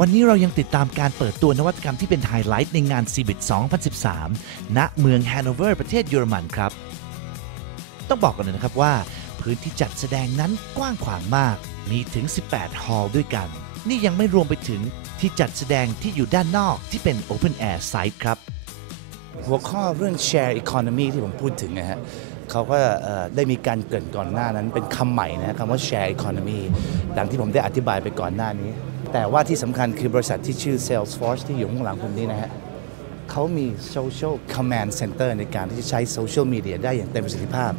วันนี้เรายังติดตามการเปิดตัวนวัตกรรมที่เป็นไฮไลท์ในงาน c b i t 2013 ณ เมืองแฮนโนเวอร์ประเทศเยอรมันครับ ต้องบอกกันเลยนะครับว่า พื้นที่จัดแสดงนั้นกว้างขวางมาก มีถึง 18 ฮอลล์ด้วยกัน นี่ยังไม่รวมไปถึงที่จัดแสดงที่อยู่ด้านนอกที่เป็น Open Air Site ครับ หัวข้อเรื่อง Share Economy ที่ผมพูดถึงนะฮะเขาก็ได้มีการเกรินก่อนหน้านั้นเป็นคำใหม่นะฮะคำว่า Share Economy ดังที่ผมได้อธิบายไปก่อนหน้านี้ แต่ว่าที่สำคัญคือบริษัทที่ชื่อ Salesforce ที่อยู่ข้างหลังผมนี้นะฮะเขามี Social Command Center ในการที่จะใช้โซเชียลมีเดียได้อย่างเต็มประสิทธิภาพ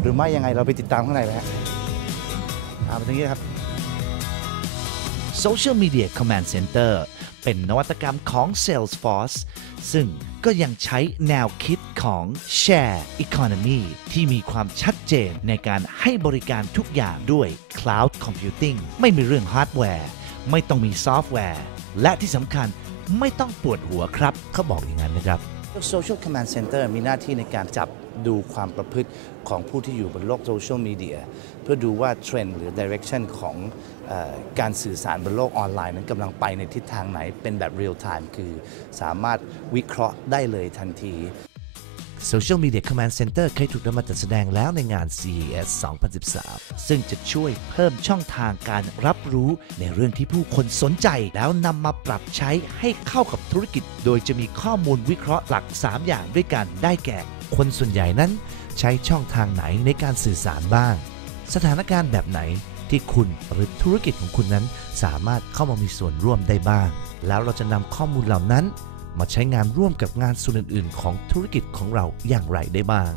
หรือไม่ยังไงเราไปติดตามข้างในเลยฮะเอาไปตรงนี้นะครับ Social Media Command Center เป็นนวัตกรรมของ Salesforce ซึ่งก็ยังใช้แนวคิดของ Share Economy ที่มีความชัดเจนในการให้บริการทุกอย่างด้วย Cloud Computing ไม่มีเรื่องฮาร์ดแวร์ ไม่ต้องมีซอฟต์แวร์ และที่สำคัญไม่ต้องปวดหัวครับ เขาบอกอย่างนั้นนะครับ Social Command Center มีหน้าที่ในการจับดูความประพฤติของผู้ที่อยู่บนโลกโซเชียลมีเดียเพื่อดูว่าเทรนด์หรือดิเรกชันของออการสื่อสารบนโลกออนไลน์นั้นกำลังไปในทิศทางไหนเป็นแบบเรียลไทม์คือสามารถวิเคราะห์ได้เลยทันที Social Media Command Center เคยถูกนำมาจัดแสดงแล้วในงาน CES 2013 ซึ่งจะช่วยเพิ่มช่องทางการรับรู้ในเรื่องที่ผู้คนสนใจ แล้วนำมาปรับใช้ให้เข้ากับธุรกิจ โดยจะมีข้อมูลวิเคราะห์หลัก 3 อย่างด้วยกันได้แก่ คนส่วนใหญ่นั้น ใช้ช่องทางไหนในการสื่อสารบ้าง สถานการณ์แบบไหนที่คุณหรือธุรกิจของคุณนั้นสามารถเข้ามามีส่วนร่วมได้บ้าง แล้วเราจะนำข้อมูลเหล่านั้น มาใช้งานร่วมกับงานส่วนอื่น ๆ ของธุรกิจของเราอย่างไรได้บ้าง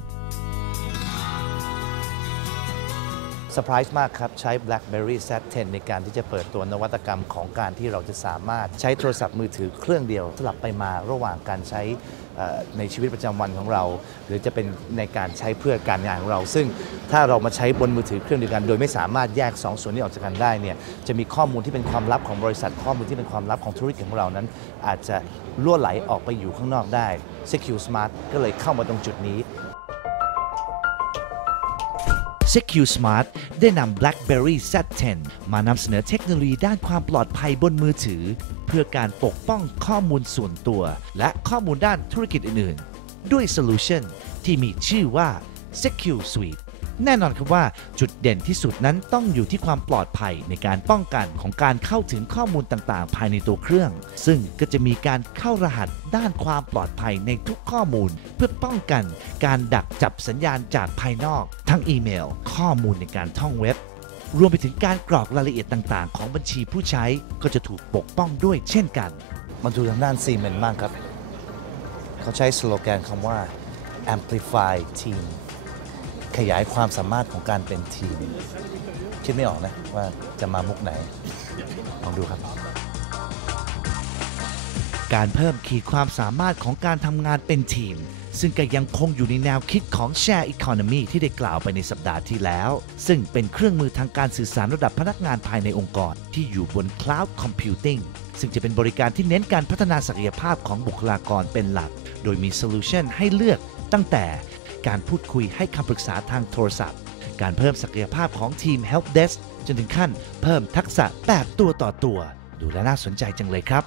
ซอร์ไพรส์มากครับ ใช้ BlackBerry Z10 ในการที่จะเปิดตัวนวัตกรรมของการที่เราจะสามารถใช้โทรศัพท์มือถือเครื่องเดียว สลับไปมาระหว่างการใช้ในชีวิตประจำวันของเรา หรือจะเป็นในการใช้เพื่อการงานของเรา ซึ่งถ้าเรามาใช้บนมือถือเครื่องเดียวกัน โดยไม่สามารถแยก 2 ส่วนนี้ออกจากกันได้เนี่ยจะมีข้อมูลที่เป็นความลับของบริษัทข้อมูลที่เป็นความลับของธุรกิจของเรานั้น อาจจะล่วไหลออกไปอยู่ข้างนอกได้ Secure Smart ก็เลยเข้ามาตรงจุดนี้ Secure Smart ได้นำ BlackBerry Z10 มานำเสนอเทคโนโลยีด้านความปลอดภัยบนมือถือ เพื่อการปกป้องข้อมูลส่วนตัว และข้อมูลด้านธุรกิจอื่น ๆ ด้วยโซลูชันที่มีชื่อว่า Secure Suite แน่นอนครับว่าจุดเด่นที่สุดนั้นต้องอยู่ที่ความปลอดภัยในการป้องกันของการเข้าถึงข้อมูลต่างๆ ภายในตัวเครื่อง ซึ่งก็จะมีการเข้ารหัสด้านความปลอดภัยในทุกข้อมูล เพื่อป้องกันการดักจับสัญญาณจากภายนอก ทั้งอีเมล ข้อมูลในการท่องเว็บ รวมไปถึงการกรอกรายละเอียดต่างๆ ของบัญชีผู้ใช้ก็จะถูกปกป้องด้วยเช่นกัน มาดูทางด้านซีเมนต์บ้างครับ เขาใช้สโลแกนคำว่า amplify team ขยายความสามารถของการเป็นทีม คิดไม่ออกนะว่าจะมามุกไหน ลองดูครับ การเพิ่มขีดความสามารถของการทำงานเป็นทีม ซึ่งก็ยังคงอยู่ในแนวคิดของ Share Economy ที่ได้กล่าวไปในสัปดาห์ที่แล้ว ซึ่งเป็นเครื่องมือทางการสื่อสารระดับพนักงานภายในองค์กร ที่อยู่บน Cloud Computing ซึ่งจะเป็นบริการที่เน้นการพัฒนาศักยภาพของบุคลากรเป็นหลัก โดยมีโซลูชันให้เลือกตั้งแต่ การพูดคุยให้คำปรึกษาทางโทรศัพท์ การเพิ่มศักยภาพของทีม Help Desk จนถึงขั้นเพิ่มทักษะแบบตัวต่อตัว ดูแลน่าสนใจจังเลยครับ